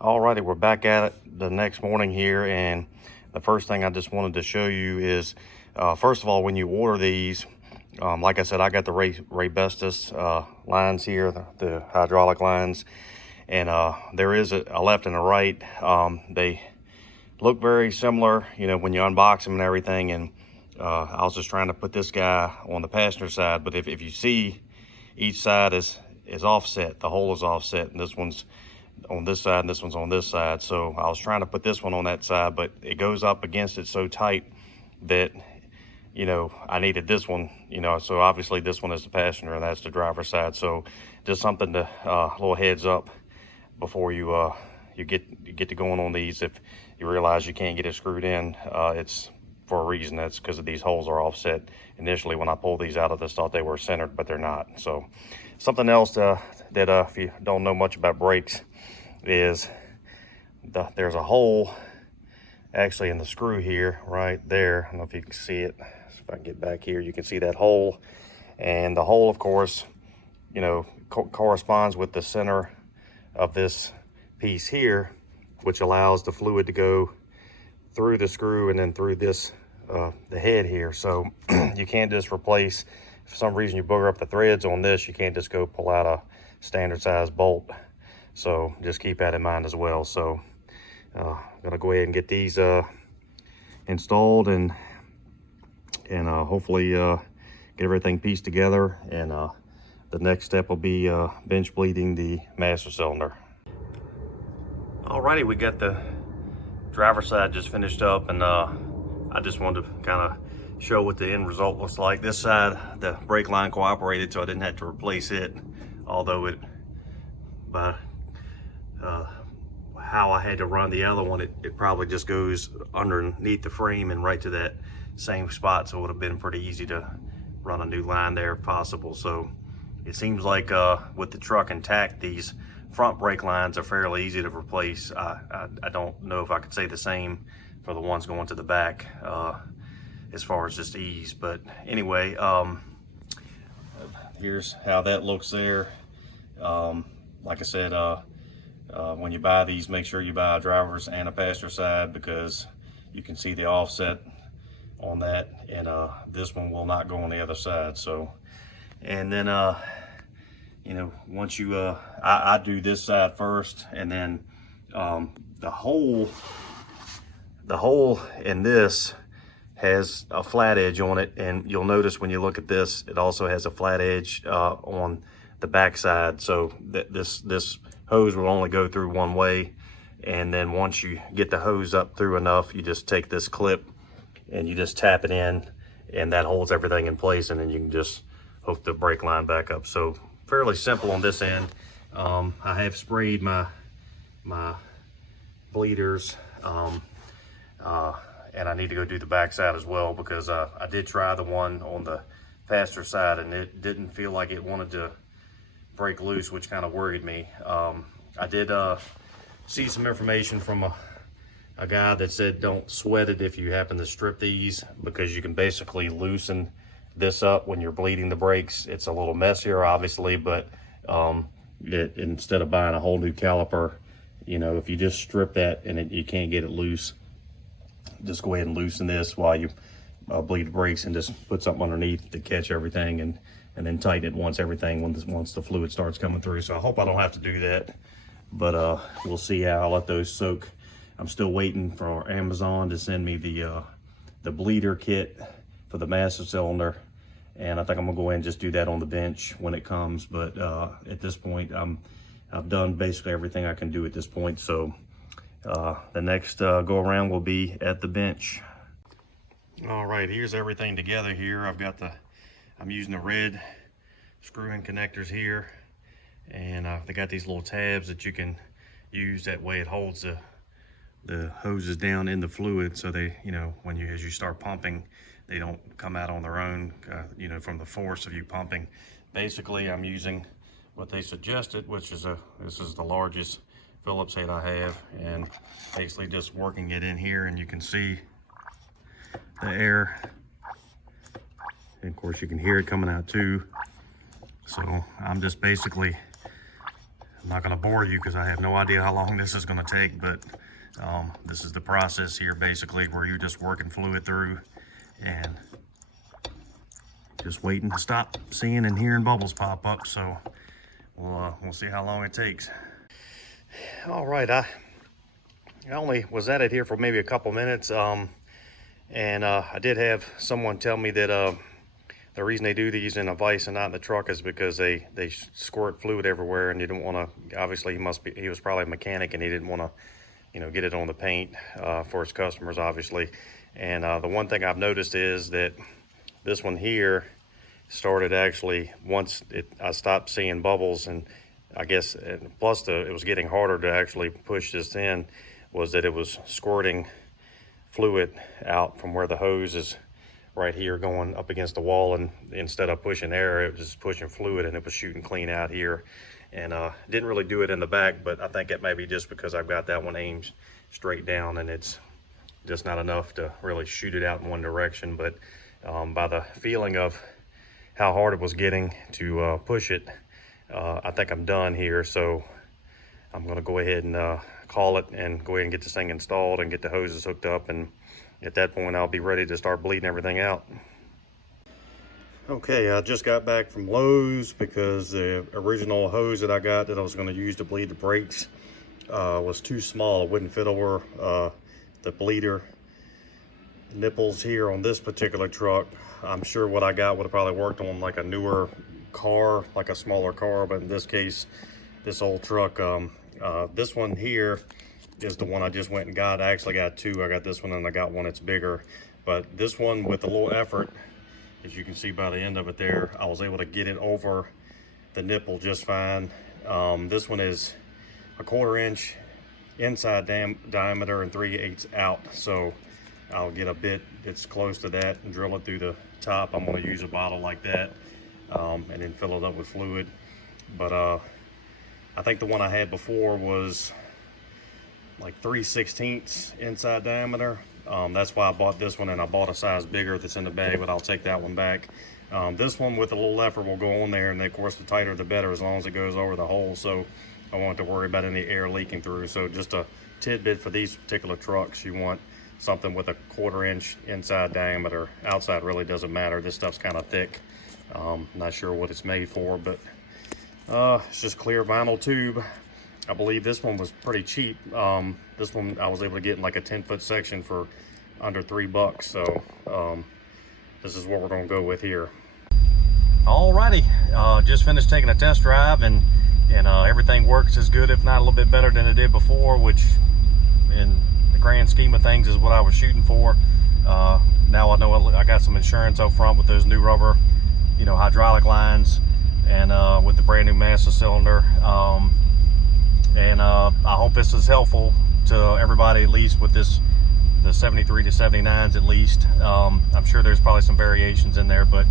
Alrighty, we're back at it the next morning here, and the first thing I just wanted to show you is, first of all, when you order these, like I said, I got the Ray Bestis lines here, the hydraulic lines, and there is a left and a right. They look very similar, you know, when you unbox them and everything. And I was just trying to put this guy on the passenger side, but if you see, each side is offset. The hole is offset, and this one's on this side and this one's on this side. So I was trying to put this one on that side, but it goes up against it so tight that, you know, I needed this one, you know. So obviously this one is the passenger and that's the driver's side. So just something to little heads up before you get to going on these. If you realize you can't get it screwed in, it's for a reason. That's because of these holes are offset. Initially when I pulled these out, I just thought they were centered, but they're not. So something else that if you don't know much about brakes, is there's a hole actually in the screw here, right there. I don't know if you can see it. If I can get back here, you can see that hole. And the hole, of course, you know, corresponds with the center of this piece here, which allows the fluid to go through the screw and then through this the head here. So you can't just replace, if for some reason you booger up the threads on this, you can't just go pull out a standard size bolt. So just keep that in mind as well. So I'm gonna go ahead and get these installed and hopefully get everything pieced together. And the next step will be bench bleeding the master cylinder. Alrighty, we got the driver's side just finished up, and I just wanted to kind of show what the end result looks like. This side, the brake line cooperated, so I didn't have to replace it, although it by how I had to run the other one, it probably just goes underneath the frame and right to that same spot, so it would have been pretty easy to run a new line there if possible. So it seems like with the truck intact, these front brake lines are fairly easy to replace. I don't know if I could say the same for the ones going to the back as far as just ease, but anyway, here's how that looks there. Like I said, when you buy these, make sure you buy a driver's and a passenger side, because you can see the offset on that, and this one will not go on the other side. So, and then you know, once you I do this side first, and then the hole in this has a flat edge on it, and you'll notice when you look at this, it also has a flat edge on the back side. So this hose will only go through one way, and then once you get the hose up through enough, you just take this clip and you just tap it in, and that holds everything in place, and then you can just hook the brake line back up. So fairly simple on this end. I have sprayed my bleeders, and I need to go do the back side as well, because I did try the one on the passenger side and it didn't feel like it wanted to break loose, which kind of worried me. I did see some information from a guy that said don't sweat it if you happen to strip these, because you can basically loosen this up when you're bleeding the brakes. It's a little messier, obviously, but instead of buying a whole new caliper, you know, if you just strip that and you can't get it loose, just go ahead and loosen this while you bleed the brakes, and just put something underneath to catch everything, and then tighten it once the fluid starts coming through. So I hope I don't have to do that, but we'll see how. I'll let those soak. I'm still waiting for Amazon to send me the bleeder kit for the master cylinder, and I think I'm gonna go ahead and just do that on the bench when it comes. But at this point, I've done basically everything I can do at this point. So the next go around will be at the bench. All right, here's everything together here. I'm using the red screw-in connectors here, and they got these little tabs that you can use. That way it holds the hoses down in the fluid, so they, you know, as you start pumping, they don't come out on their own, you know, from the force of you pumping. Basically, I'm using what they suggested, which is this is the largest Phillips head I have, and basically just working it in here, and you can see the air, and of course you can hear it coming out too. So I'm just basically I'm not going to bore you because I have no idea how long this is going to take, but this is the process here basically, where you're just working fluid through and just waiting to stop seeing and hearing bubbles pop up. So we'll see how long it takes. All right, I only was at it here for maybe a couple minutes, and I did have someone tell me that the reason they do these in a vise and not in the truck is because they squirt fluid everywhere, and you don't want to. Obviously, he was probably a mechanic, and he didn't want to, you know, get it on the paint for his customers, obviously. And the one thing I've noticed is that this one here started actually once I stopped seeing bubbles, and I guess plus it was getting harder to actually push this in, was that it was squirting fluid out from where the hose is right here going up against the wall, and instead of pushing air, it was just pushing fluid, and it was shooting clean out here. And didn't really do it in the back, but I think it may be just because I've got that one aimed straight down, and it's just not enough to really shoot it out in one direction. But by the feeling of how hard it was getting to push it, I think I'm done here. So I'm gonna go ahead and call it and go ahead and get this thing installed and get the hoses hooked up, and at that point I'll be ready to start bleeding everything out. Okay, I just got back from Lowe's because the original hose that I got that I was going to use to bleed the brakes was too small. It wouldn't fit over the bleeder nipples here on this particular truck. I'm sure what I got would have probably worked on like a newer car, like a smaller car, but in this case, this old truck, this one here is the one I just went and got. I actually got two. I got this one and I got one that's bigger, but this one, with a little effort, as you can see by the end of it there, I was able to get it over the nipple just fine. This one is a 1/4 inch inside diameter and 3/8 out. So I'll get a bit that's close to that and drill it through the top. I'm going to use a bottle like that and then fill it up with fluid. But I think the one I had before was like 3/16 inside diameter. That's why I bought this one, and I bought a size bigger that's in the bag, but I'll take that one back. This one with a little effort will go on there, and of course the tighter the better, as long as it goes over the hole. So I won't have to worry about any air leaking through. So just a tidbit for these particular trucks, you want something with a 1/4 inch inside diameter. Outside really doesn't matter. This stuff's kind of thick. Not sure what it's made for, but it's just clear vinyl tube. I believe this one was pretty cheap. This one I was able to get in like a 10-foot section for under $3. So this is what we're gonna go with here. Alrighty, just finished taking a test drive, and everything works as good, if not a little bit better than it did before, which in the grand scheme of things is what I was shooting for. Now I know I got some insurance up front with those new rubber, hydraulic lines, and with the brand new master cylinder. And I hope this is helpful to everybody, at least with the 73 to 79s at least. I'm sure there's probably some variations in there, but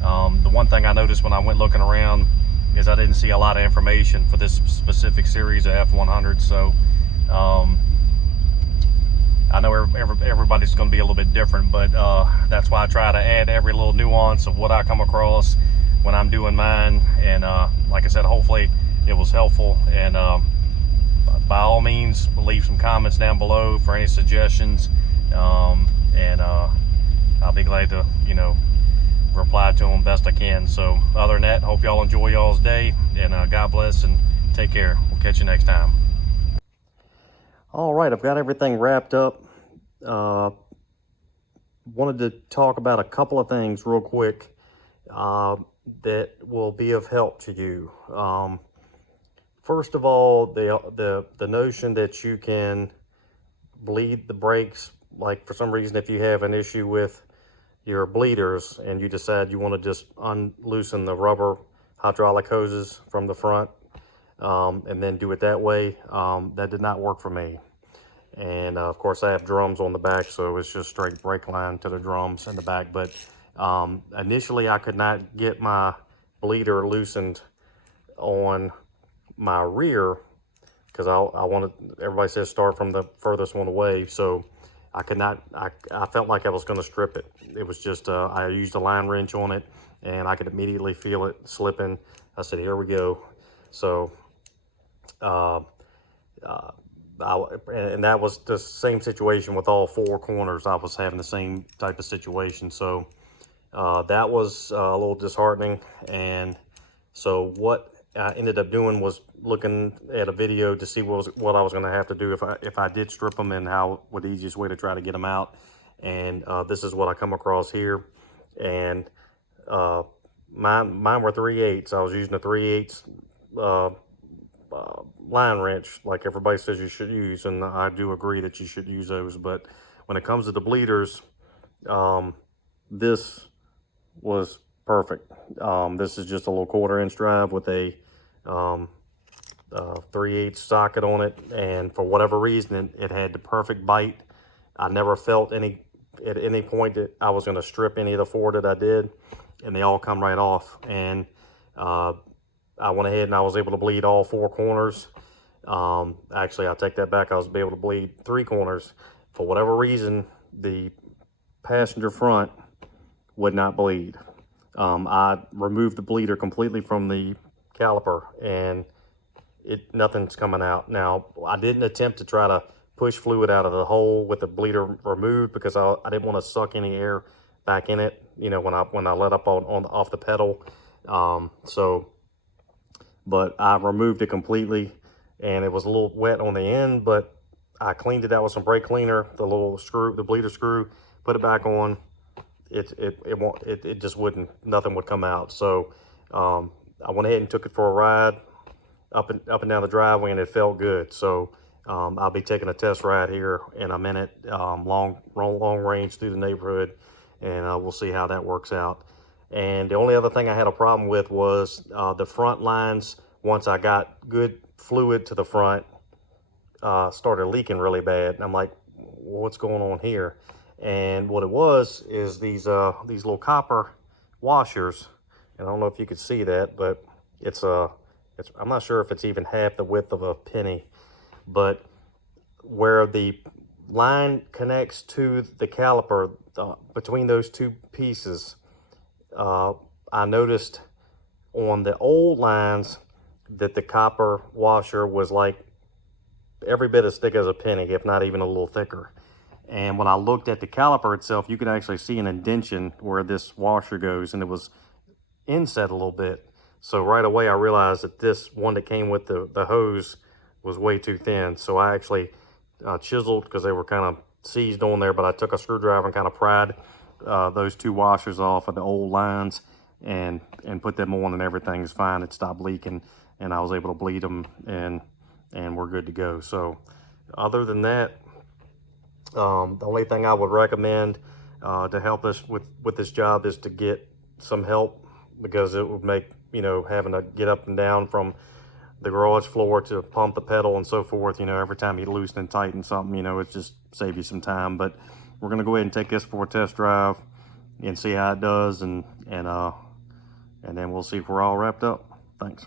the one thing I noticed when I went looking around is I didn't see a lot of information for this specific series of F-100. So I know everybody's going to be a little bit different, but that's why I try to add every little nuance of what I come across when I'm doing mine. And like I said, hopefully it was helpful. And by all means, leave some comments down below for any suggestions, and I'll be glad to reply to them best I can. So other than that, hope y'all enjoy y'all's day, and God bless, and take care. We'll catch you next time. All right, I've got everything wrapped up. Wanted to talk about a couple of things real quick that will be of help to you. First of all, the notion that you can bleed the brakes, like for some reason, if you have an issue with your bleeders and you decide you want to just unloosen the rubber hydraulic hoses from the front and then do it that way, that did not work for me. And of course I have drums on the back, so it's just straight brake line to the drums in the back. But initially I could not get my bleeder loosened on my rear, because I wanted, everybody says start from the furthest one away, so I could not, I felt like I was going to strip it. It was just I used a line wrench on it, and I could immediately feel it slipping. I said, here we go. So Uh, and that was the same situation with all four corners. I was having the same type of situation. So that was a little disheartening. And so what I ended up doing was looking at a video to see what I was going to have to do if I did strip them, and what the easiest way to try to get them out. And this is what I come across here. And mine were 3/8. I was using a 3/8 line wrench like everybody says you should use, and I do agree that you should use those. But when it comes to the bleeders, this was perfect. This is just a little 1/4-inch drive with a 3/8 socket on it, and for whatever reason it had the perfect bite. I never felt at any point that I was going to strip any of the four that I did, and they all come right off. And I went ahead and I was able to bleed all four corners. Actually, I'll take that back. I was able to bleed 3 corners. For whatever reason, the passenger front would not bleed. I removed the bleeder completely from the caliper, and nothing's coming out. Now, I didn't attempt to try to push fluid out of the hole with the bleeder removed, because I didn't want to suck any air back in it, you know, when I let up off the pedal. But I removed it completely, and it was a little wet on the end, but I cleaned it out with some brake cleaner, the bleeder screw, put it back on. It just wouldn't, nothing would come out. So I went ahead and took it for a ride up and down the driveway, and it felt good. So I'll be taking a test ride here in a minute, long range through the neighborhood, and we'll see how that works out. And the only other thing I had a problem with was the front lines. Once I got good fluid to the front, started leaking really bad. And I'm like, what's going on here? And what it was is these little copper washers. And I don't know if you could see that, but I'm not sure if it's even half the width of a penny. But where the line connects to the caliper, between those two pieces, I noticed on the old lines that the copper washer was like every bit as thick as a penny, if not even a little thicker. And when I looked at the caliper itself, you could actually see an indentation where this washer goes, and it was inset a little bit. So right away I realized that this one that came with the hose was way too thin. So I actually chiseled, because they were kind of seized on there, but I took a screwdriver and kind of pried those 2 washers off of the old lines and put them on, and everything's fine. It stopped leaking, and I was able to bleed them, and we're good to go. So other than that, the only thing I would recommend to help us with this job is to get some help, because it would make, you know, having to get up and down from the garage floor to pump the pedal and so forth, you know, every time you loosen and tighten something, you know, it just save you some time. But we're going to go ahead and take this for a test drive and see how it does, and then we'll see if we're all wrapped up. Thanks.